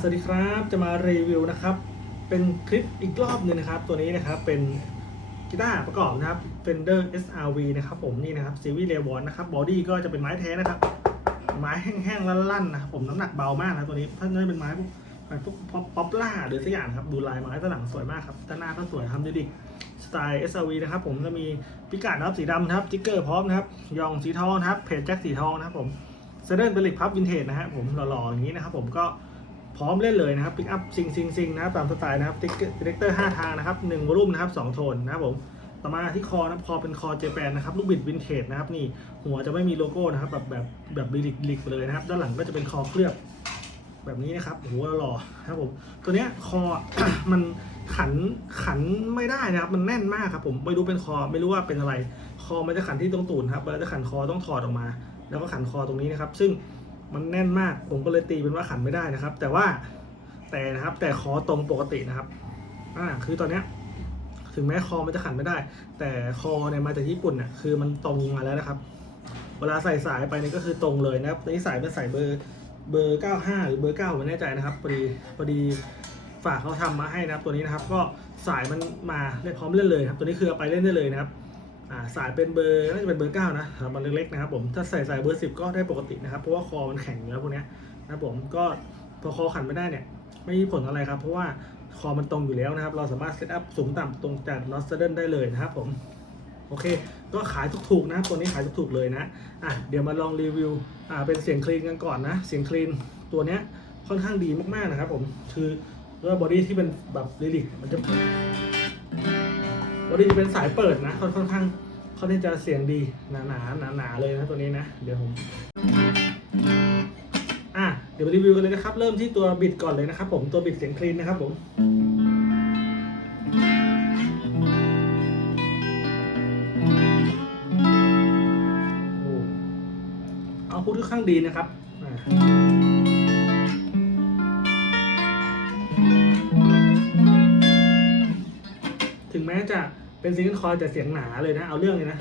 สวัสดีครับจะมารีวิวนะครับ เป็นคลิปอีกรอบหนึ่งนะครับ ตัวนี้นะครับเป็นกีตาร์ประกอบนะครับ Fender SRV นะครับผมนี่นะครับซีวีเรวอนนะครับบอดี้ก็จะเป็นไม้แท้นะครับ ไม้แห้งๆลั่นๆนะครับผมน้ำหนักเบามากนะตัวนี้ถ้าจะเป็นไม้พวกพวกป๊อปล่าหรือสักอย่างครับดูลายไม้ด้านหลังสวยมากครับด้านหน้าก็สวยทำดีดิสไตล์ SRV นะครับผมจะมีพิกัดนะครับสีดำนะครับจิ๊กเกอร์พร้อมนะครับยองสีทองนะครับเพจแจ็คสีทองนะครับผมเซเดนเป็นเหล็กพับวินเทจนะฮะผมหล่อๆอย่างนี้นะครับผมก็ พร้อมเล่นเลยนะครับปิกอัพซิงซิงซิงนะครับตามสไตล์นะครับติ๊กเดกเตอร์5ทางนะครับ1วอลุ่มนะครับ2โทนนะครับผมต่อมาที่คอนะครับคอเป็นคอเจแปนนะครับลูกบิดวินเทจนะครับนี่หัวจะไม่มีโลโก้นะครับแบบแบบแบบบิลิกลิกเลยนะครับ ด้านหลังก็จะเป็นคอเคลือบแบบนี้นะครับโอ้โหหล่อครับผมตัวเนี้ยคอมันขันขันไม่ได้นะครับ มันแน่นมากครับผมไม่รู้เป็นคอไม่รู้ว่าเป็นอะไร คอมันจะขันที่ตรงตูนครับเวลาจะขันคอต้องถอดออกมา แล้วก็ขันคอตรงนี้นะครับ ซึ่ง มันแน่นมาก ผมก็เลยตีเป็นว่าขันไม่ได้นะครับ แต่ว่าแต่นะครับแต่คอตรงปกตินะครับอ่าคือตอนเนี้ยถึงแม้คอมันจะขันไม่ได้ แต่คอเนี่ยมาจากญี่ปุ่นเนี่ยคือมันตรงมาแล้วนะครับ เวลาใส่สายไปนี่ก็คือตรงเลยนะครับนี่สายเป็นสายเบอร์เบอร์95หรือเบอร์9ผมไม่แน่ใจนะครับพอดีพอดีฝากเขาทำมาให้นะครับตัวนี้นะครับ ก็สายมันมาเล่นพร้อมเล่นเลยครับ ตัวนี้คือเอาไปเล่นได้เลยนะครับ อ่าสายเป็นเบอร์น่าจะเป็นเบอร์เก้านะสำหรับมันเล็กๆนะครับผมถ้าใส่สายเบอร์สิบก็ได้ปกตินะครับ เพราะว่าคอมันแข็งอยู่แล้วพวกนี้นะผมก็พอคอขันไม่ได้เนี่ยไม่มีผลอะไรครับ เพราะว่าคอมันตรงอยู่แล้วนะครับ เราสามารถเซตอัพสูงต่ำตรงจากน็อตเซเดนได้เลยนะครับผมโอเค ก็ขายถูกๆนะตัวนี้ขายถูกๆเลยนะอะเดี๋ยวมาลองรีวิวอ่าเป็นเสียงคลีนกันก่อนนะเสียงคลีนตัวเนี้ยค่อนข้างดีมากๆนะครับผมคือด้วยบอดี้ที่เป็นแบบลิลิกมันจะ อดี้จะเป็นสายเปิดนะค่อนค่อนข้างเขาที่จะเสียงดีหนาหนาหนาหนาๆเลยนะตัวนี้นะ เดี๋ยวผมอะเดี๋ยวรีวิวกันเลยนะครับ เริ่มที่ตัวบิดก่อนเลยนะครับผมตัวบิดเสียงคลีนนะครับผมเอาพูดค่อนข้างดีนะครับ เป็นซิงเกิลคอยแต่เสียงหนาเลยนะ เอาเรื่องเลยนะ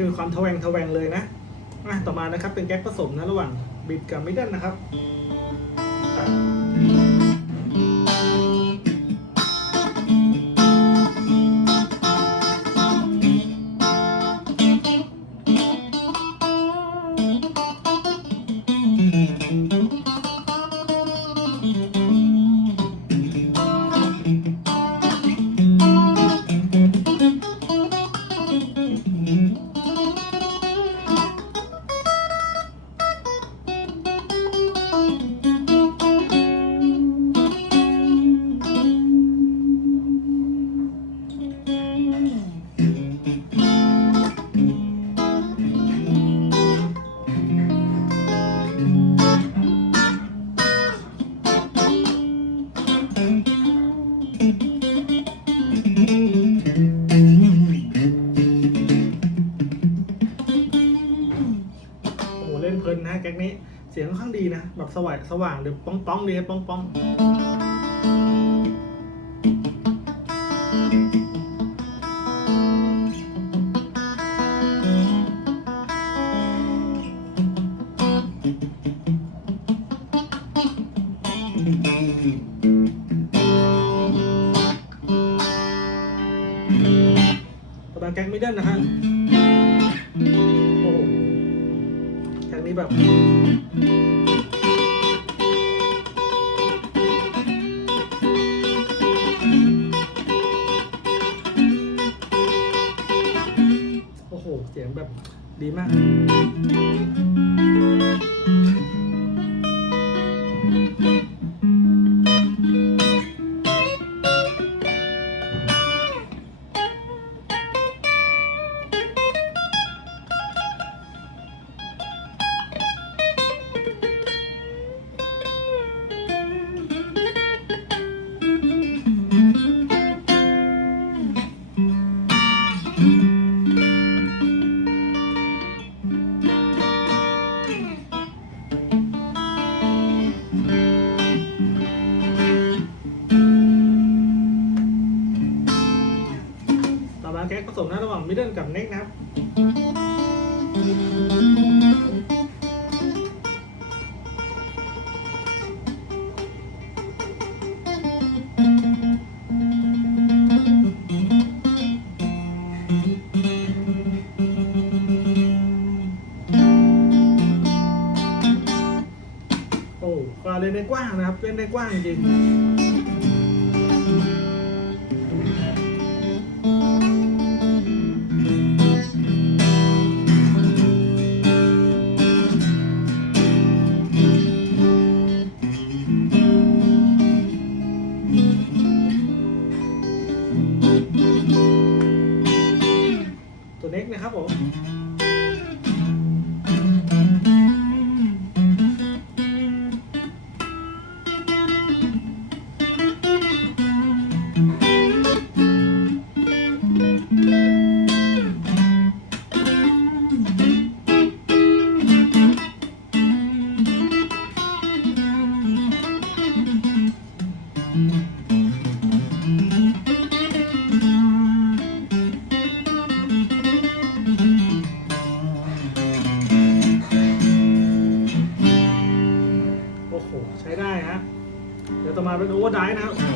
จะมีความทแวงทแวงเลยนะอะต่อมานะครับเป็นแก๊กผสมนะระหว่างบิดกับมิดเดิลนะครับ เสียงค่อนข้างดีนะ แบบสว่างสว่างเดี๋ยวป้องป้องๆดีครับป้องป้องต่อมาแก๊กมิดเดิลนะฮะี้แบบโอ้โห เสียงแบบดีมาก เล่นได้กว้างจริง มาเป็นโอเวอร์ไดฟ์นะครับ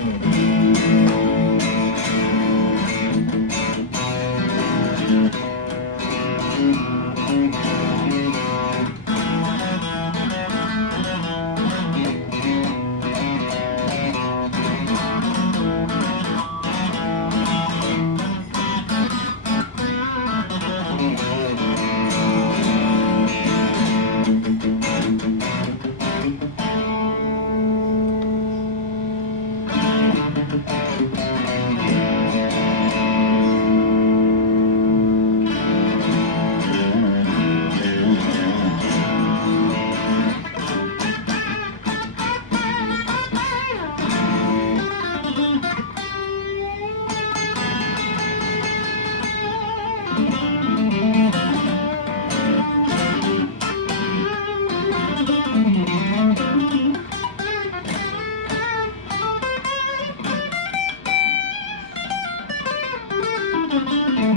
ต่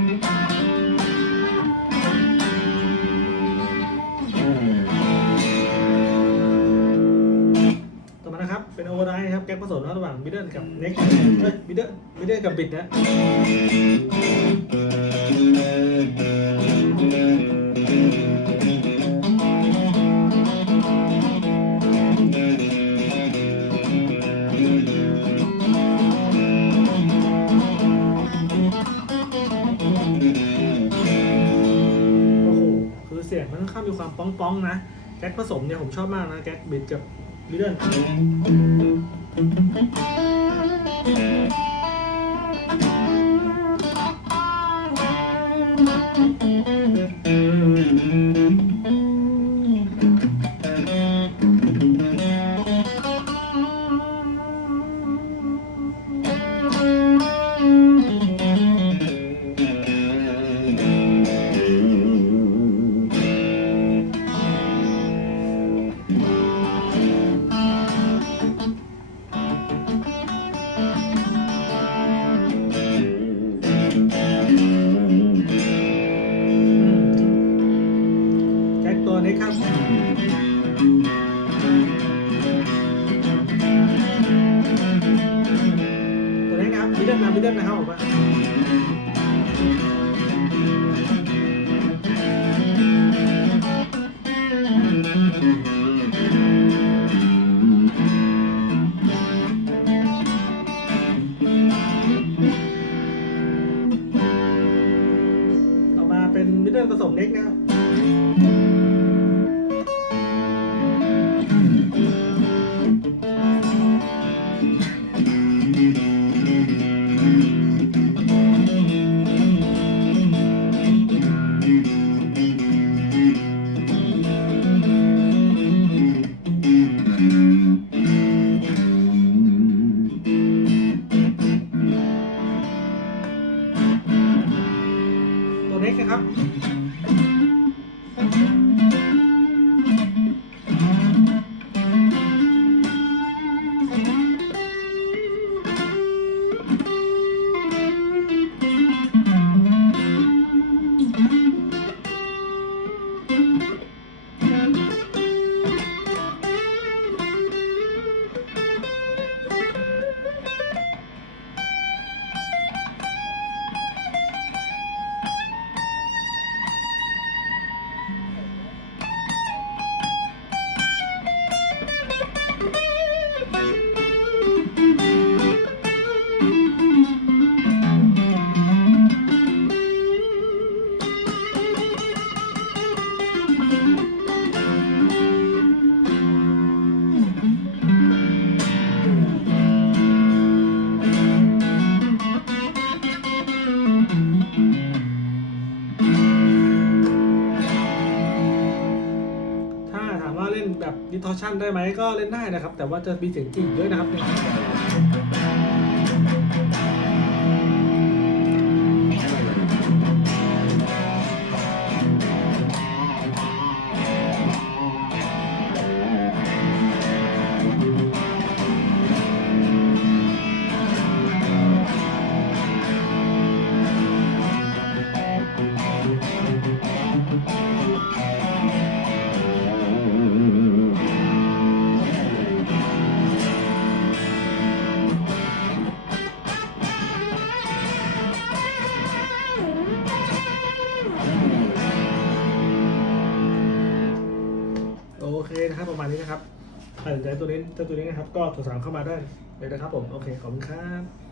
อมานะครับ เป็นโอเวอร์ไดฟ์ครับ แก๊ปผสมระหว่างมิดเดิลกับเน็กเอ้ยมิดเดิลมิดเดิลกับบิดนะ ป้องๆนะ แก๊กผสมเนี่ยผมชอบมากนะ แก๊กบิดกับมิเดิล ชั่นได้ไหมก็เล่นได้นะครับ แต่ว่าจะมีเสียงจริงด้วยนะครับ ณนี้นะครับใครสนใจตัวนี้เจ้าตัวนี้นะครับ ก็โทรสามเข้ามาได้เลยนะครับผม โอเค ขอบคุณครับ